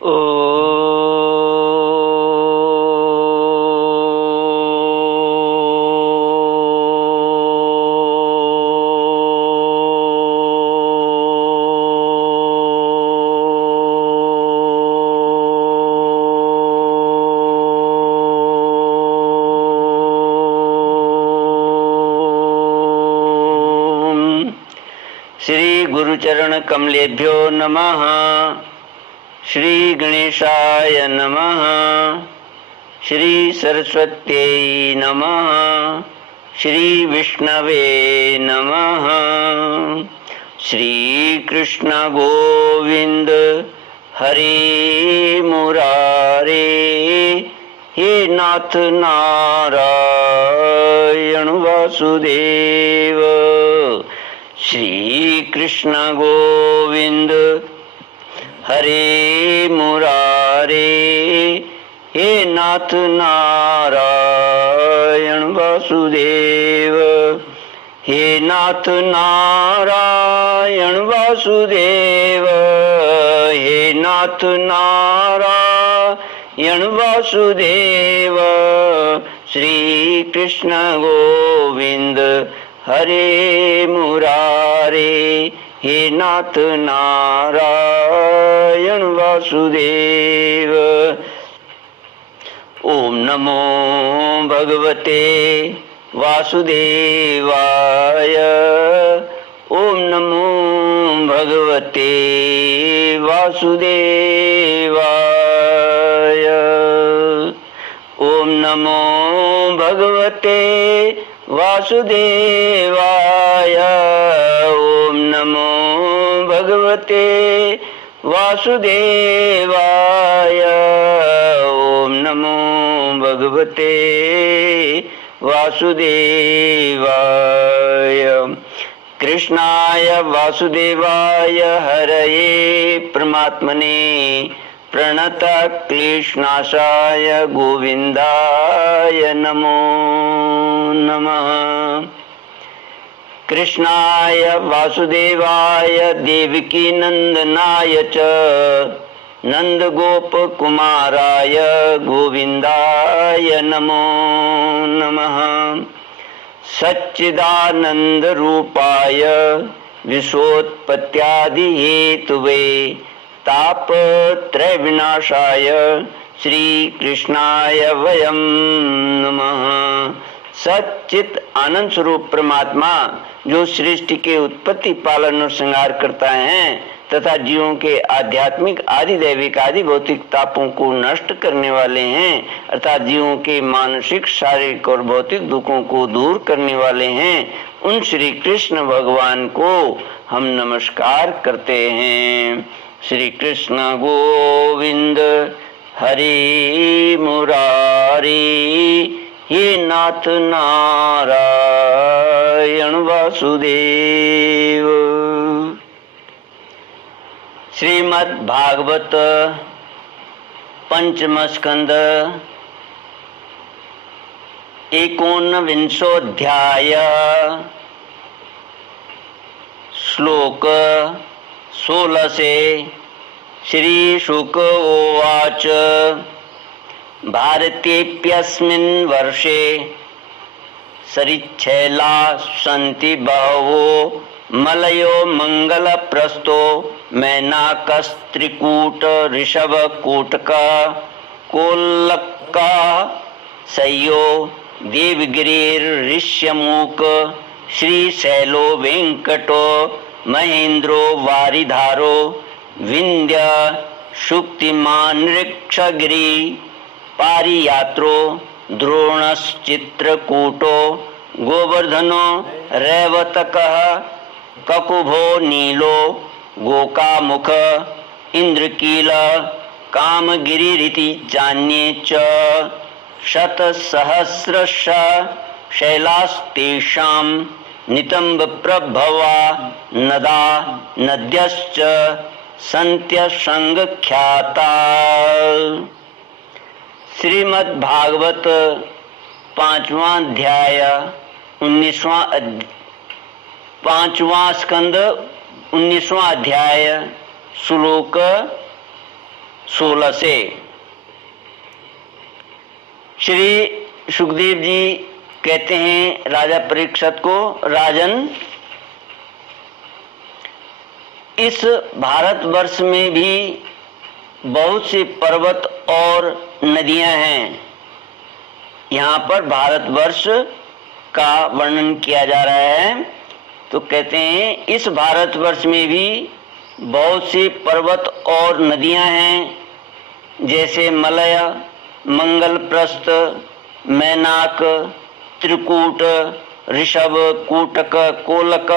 श्री गुरुचरण कमलेभ्यो नमः। श्री गणेशाय नमः। श्री सरस्वत्यै नमः। श्री विष्णवे नमः। श्री कृष्ण गोविंद हरे मुरारे, हे नाथ नारायण वासुदेव। श्री कृष्ण गोविंद हरे मुरारे, हे नाथ नारायण वासुदेव। हे नाथ नारायण वासुदेव, हे नाथ नारायण वासुदेव। श्री कृष्ण गोविंद हरे मुरारे, हे नाथ नारायण वासुदेव। ओम नमो भगवते वासुदेवाय। ओम नमो भगवते वासुदेवाय। ओम नमो भगवते वासुदेवाय। ओम नमो भगवते वासुदेवाय। ओम नमो भगवते वासुदेवाय। कृष्णाय वासुदेवाय हरये परमात्मने प्रणत क्लेशनाशाय गोविंदाय नमो नमः। कृष्णाय वासुदेवाय देवकी नंदनाय च नंदगोपकुमाराय गोविंदाय नमो नमः। सच्चिदानंद रूपाय विश्वोत्पत्त्यादि हेतुवे तापत्रय विनाशाय श्री कृष्णाय वयं नमः। सच्चित आनंद स्वरूप परमात्मा जो सृष्टि के उत्पत्ति पालन और श्रृंगार करता है तथा जीवों के आध्यात्मिक आदि दैविक आदि भौतिक तापों को नष्ट करने वाले हैं, अर्थात जीवों के मानसिक शारीरिक और भौतिक दुखों को दूर करने वाले हैं, उन श्री कृष्ण भगवान को हम नमस्कार करते हैं। श्री कृष्ण गोविंद हरे मुरारी, हे नाथ नारायण वासुदेव। श्रीमद् भागवत पंचम स्कंद 19वाध्याय श्लोक 16 से। श्री शुक उवाच भारतेऽप्यस्मिन् वर्षे सरिच्छैला सन्ति बहवो मलयो मंगलप्रस्थो मैनाकस्त्रिकूट ऋषभकूटक कोल्लका सह्यो देवगिरिर्ऋष्यमूक श्रीशैलो वेंकटो महेन्द्रो वारिधारो विंध्य शुक्तिमानृक्षगिरि पारियात्रो द्रोणश्चित्रकूटो गोवर्धनो रैवतकः ककुभो नीलो गोकामुख इंद्रकील कामगिरिरिति चान्ये च शतसहस्रश शैलास्तेषां नितम्बप्रभवा नदा नद्यश्च सन्त्यसंख्याता। श्रीमद् भागवत 5वां अध्याय 5वां स्कंद 19वां अध्याय श्लोक 16 से। श्री सुखदेव जी कहते हैं राजा परीक्षित को, राजन, इस भारतवर्ष में भी बहुत से पर्वत और नदियां हैं। यहाँ पर भारतवर्ष का वर्णन किया जा रहा है, तो कहते हैं इस भारतवर्ष में भी बहुत से पर्वत और नदियां हैं, जैसे मलय, मंगलप्रस्थ, मैनाक, त्रिकूट, ऋषभ, कूटक, कोलक,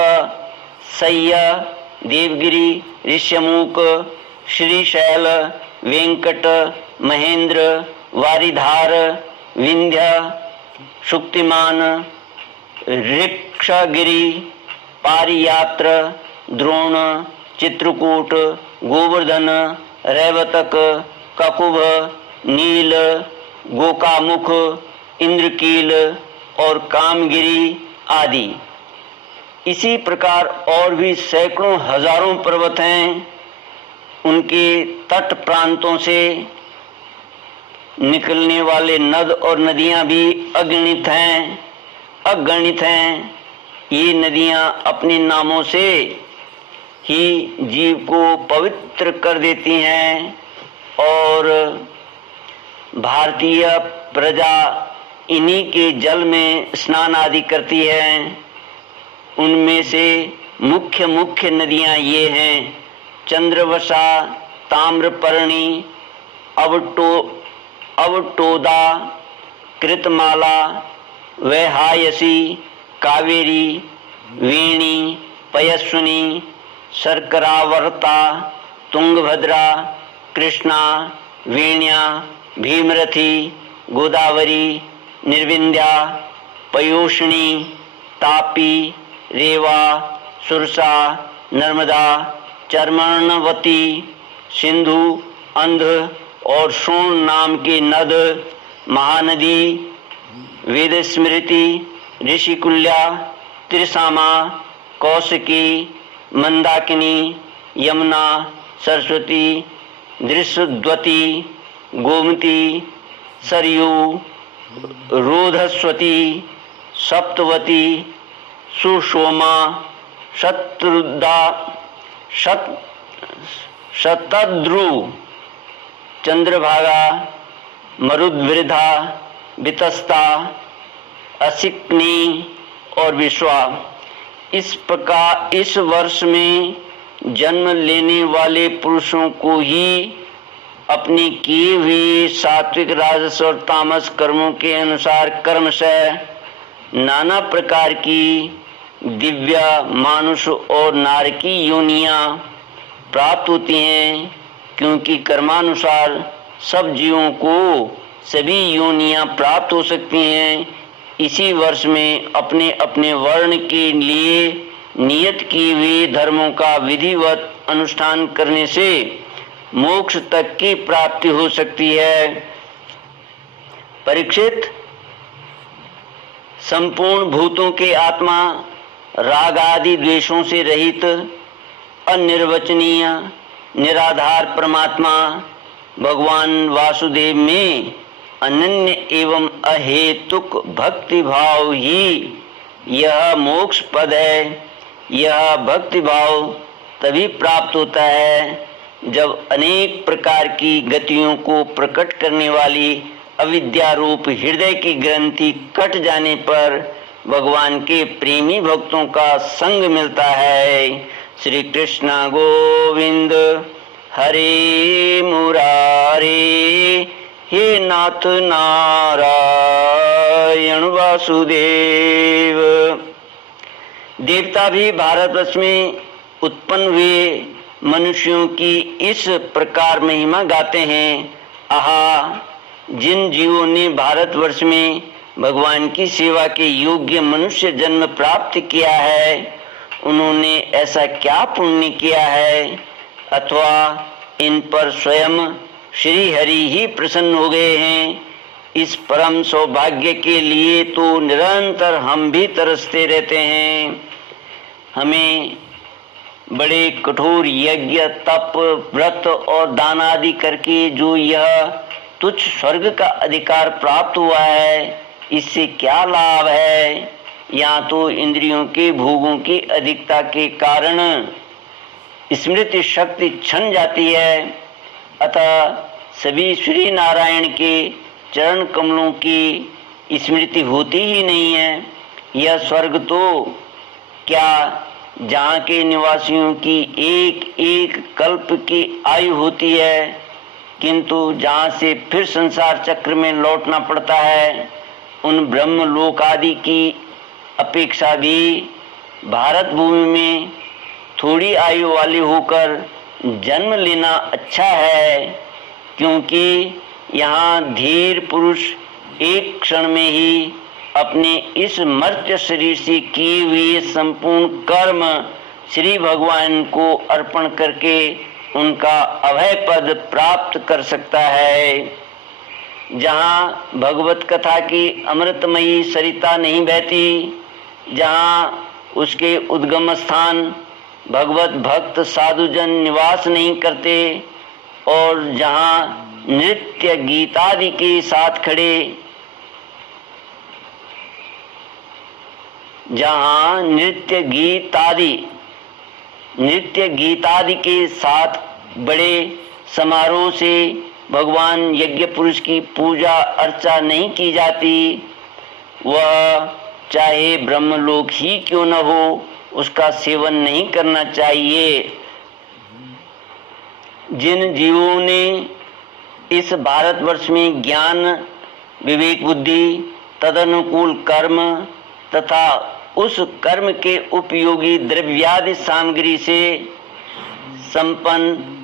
सह्य, देवगिरी, ऋष्यमुख, श्रीशैल, वेंकट, महेंद्र, वारिधार, विंध्य, शुक्तिमान, ऋक्षगिरी, पारियात्र, द्रोण, चित्रकूट, गोवर्धन, रैवतक, ककुभ, नील, गोकामुख, इंद्रकील और कामगिरी आदि। इसी प्रकार और भी सैकड़ों हजारों पर्वत हैं। उनके तट प्रांतों से निकलने वाले नद और नदियां भी अगणित हैं। ये नदियां अपने नामों से ही जीव को पवित्र कर देती हैं और भारतीय प्रजा इन्हीं के जल में स्नान आदि करती है। उनमें से मुख्य मुख्य नदियां ये हैं: चंद्रवसा, ताम्रपर्णी, अवटोदा, कृतमाला, वैहायसी, कावेरी, वेणी, पयस्विनी, शर्करावर्ता, तुंगभद्रा, कृष्णा, वेण्या, भीमरथी, गोदावरी, निर्विंध्या, पयोष्णी, तापी, रेवा, सुरसा, नर्मदा, चर्मणवती, सिंधु, अंध और सोन नाम की नद, महानदी, वेद स्मृति, ऋषिकुल्या, त्रिसामा, कौशिकी, मंदाकिनी, यमुना, सरस्वती, दृषद्वती, गोमती, सरयू, रोधस्वती, सप्तवती, सुषोमा, शतद्रु, चंद्रभागा, मरुद्वृद्धा, वितस्ता, असिक्नी और विश्वा। इस प्रकार इस वर्ष में जन्म लेने वाले पुरुषों को ही अपने किए हुए सात्विक, राजस और तामस कर्मों के अनुसार कर्मशः नाना प्रकार की दिव्य, मानुष और नारकी योनियां प्राप्त होती हैं, क्योंकि कर्मानुसार सब जीवों को सभी योनियां प्राप्त हो सकती हैं। इसी वर्ष में अपने अपने वर्ण के लिए नियत किए हुए धर्मों का विधिवत अनुष्ठान करने से मोक्ष तक की प्राप्ति हो सकती है। परीक्षित, संपूर्ण भूतों के आत्मा राग आदि द्वेषों से रहित अनिर्वचनीय निराधार परमात्मा भगवान वासुदेव में अनन्य एवं अहेतुक भक्ति भाव ही यह मोक्ष पद है। यह भक्ति भाव तभी प्राप्त होता है जब अनेक प्रकार की गतियों को प्रकट करने वाली अविद्या रूप हृदय की ग्रंथि कट जाने पर भगवान के प्रेमी भक्तों का संग मिलता है। श्री कृष्ण गोविंद हरे मुरारे, हे नाथ नारायण वासुदेव। देवता भी भारतवर्ष में उत्पन्न हुए मनुष्यों की इस प्रकार महिमा गाते हैं। आहा, जिन जीवों ने भारतवर्ष में भगवान की सेवा के योग्य मनुष्य जन्म प्राप्त किया है, उन्होंने ऐसा क्या पुण्य किया है, अथवा इन पर स्वयं श्री हरि ही प्रसन्न हो गए हैं। इस परम सौभाग्य के लिए तो निरंतर हम भी तरसते रहते हैं। हमें बड़े कठोर यज्ञ, तप, व्रत और दान आदि करके जो यह तुच्छ स्वर्ग का अधिकार प्राप्त हुआ है, इससे क्या लाभ है? यहाँ तो इंद्रियों के भोगों की अधिकता के कारण स्मृति शक्ति क्षण जाती है। अतः सभी श्री नारायण के चरण कमलों की स्मृति होती ही नहीं है। यह स्वर्ग तो क्या, जहाँ के निवासियों की एक एक कल्प की आयु होती है, किंतु जहाँ से फिर संसार चक्र में लौटना पड़ता है, उन ब्रह्म लोक आदि की अपेक्षा भी भारत भूमि में थोड़ी आयु वाली होकर जन्म लेना अच्छा है, क्योंकि यहाँ धीर पुरुष एक क्षण में ही अपने इस मर्त्य शरीर से किए हुए संपूर्ण कर्म श्री भगवान को अर्पण करके उनका अभय पद प्राप्त कर सकता है। जहाँ भगवत कथा की अमृतमयी सरिता नहीं बहती, जहाँ उसके उद्गम स्थान भगवत भक्त साधुजन निवास नहीं करते, और जहाँ नृत्य गीतादि के साथ खड़े, जहाँ नृत्य गीतादि के साथ बड़े समारोह से भगवान यज्ञ पुरुष की पूजा अर्चा नहीं की जाती, वह चाहे ब्रह्मलोक ही क्यों न हो, उसका सेवन नहीं करना चाहिए। जिन जीवों ने इस भारतवर्ष में ज्ञान, विवेक, बुद्धि, तदनुकूल कर्म तथा उस कर्म के उपयोगी द्रव्यादि सामग्री से संपन्न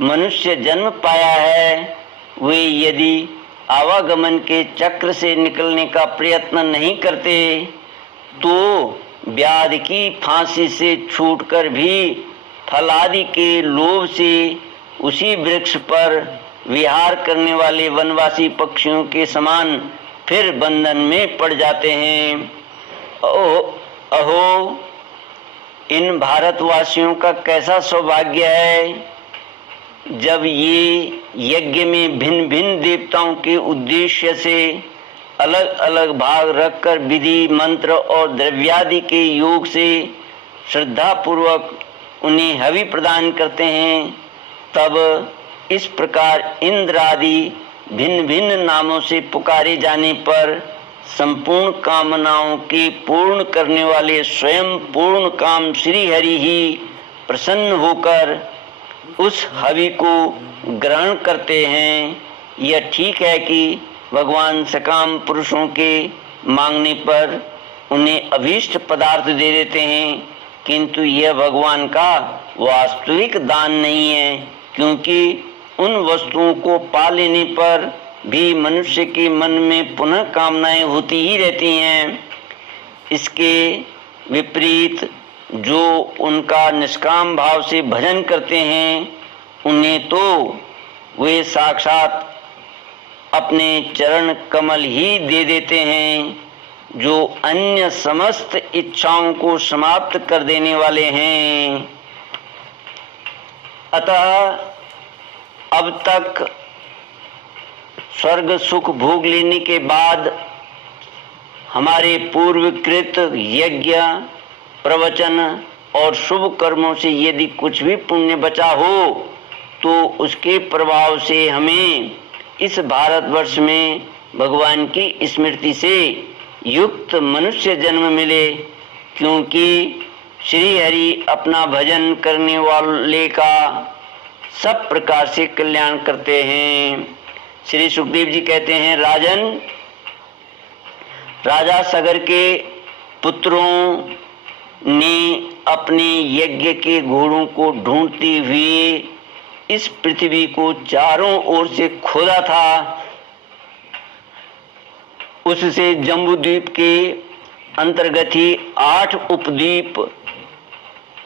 मनुष्य जन्म पाया है, वे यदि आवागमन के चक्र से निकलने का प्रयत्न नहीं करते, तो व्याधि की फांसी से छूटकर भी फल आदि के लोभ से उसी वृक्ष पर विहार करने वाले वनवासी पक्षियों के समान फिर बंधन में पड़ जाते हैं। अहो, इन भारतवासियों का कैसा सौभाग्य है, जब ये यज्ञ में भिन्न भिन्न देवताओं के उद्देश्य से अलग अलग भाग रखकर विधि, मंत्र और द्रव्यादि के योग से श्रद्धा पूर्वक उन्हें हवि प्रदान करते हैं, तब इस प्रकार इंद्र आदि भिन्न भिन्न नामों से पुकारे जाने पर संपूर्ण कामनाओं के पूर्ण करने वाले स्वयं पूर्ण काम श्री हरि ही प्रसन्न होकर उस हवि को ग्रहण करते हैं। यह ठीक है कि भगवान सकाम पुरुषों के मांगने पर उन्हें अभीष्ट पदार्थ दे देते हैं, किंतु यह भगवान का वास्तविक दान नहीं है, क्योंकि उन वस्तुओं को पा लेने पर भी मनुष्य के मन में पुनः कामनाएं होती ही रहती हैं। इसके विपरीत जो उनका निष्काम भाव से भजन करते हैं, उन्हें तो वे साक्षात अपने चरण कमल ही दे देते हैं, जो अन्य समस्त इच्छाओं को समाप्त कर देने वाले हैं। अतः अब तक स्वर्ग सुख भोग लेने के बाद हमारे पूर्वकृत यज्ञ, प्रवचन और शुभ कर्मों से यदि कुछ भी पुण्य बचा हो, तो उसके प्रभाव से हमें इस भारतवर्ष में भगवान की स्मृति से युक्त मनुष्य जन्म मिले, क्योंकि श्री हरि अपना भजन करने वाले का सब प्रकार से कल्याण करते हैं। श्री सुखदेव जी कहते हैं, राजन, राजा सगर के पुत्रों ने अपने यज्ञ के घोड़ों को ढूंढते हुए इस पृथ्वी को चारों ओर से खोदा था। उससे जम्बूद्वीप के अंतर्गत ही 8 उपद्वीप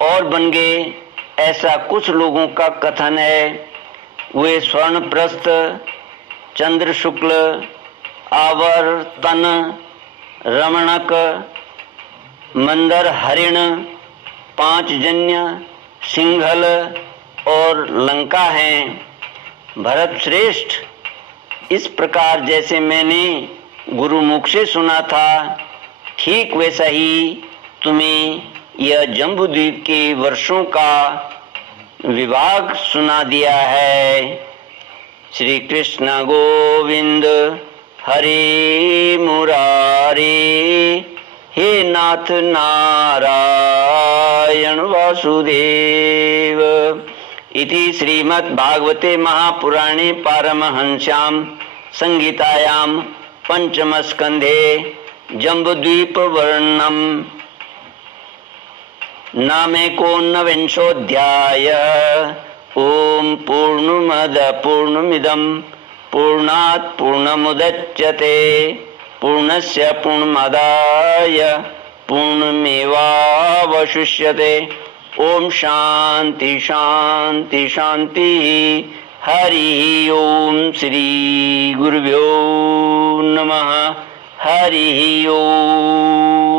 और बन गए, ऐसा कुछ लोगों का कथन है। वे स्वर्णप्रस्थ, चंद्र शुक्ल, आवर्तन, रमणक, मंदर हरिण, पांचजन्य, सिंघल और लंका हैं। भरत श्रेष्ठ, इस प्रकार जैसे मैंने गुरुमुख से सुना था, ठीक वैसा ही तुम्हें यह जम्बूद्वीप के वर्षों का विभाग सुना दिया है। श्री कृष्ण गोविंद हरे मुरारे, हे नाथ नारायण वासुदेव। इति श्रीमद्भागवते महापुराणे पारमहंस्यां संहितायां पंचमस्कन्धे जम्बूद्वीपवर्णनम् नामेकोनविंशोऽध्यायः। ओम पूर्णमद पूर्णमिदं पूर्णात् पूर्णमुदच्यते पूर्णस्य पूर्णमादाय पूर्णमेवावशिष्यते। ओम शांति शांति शांति। हरि ओम श्री गुरुभ्यो नमः। हरि ओम।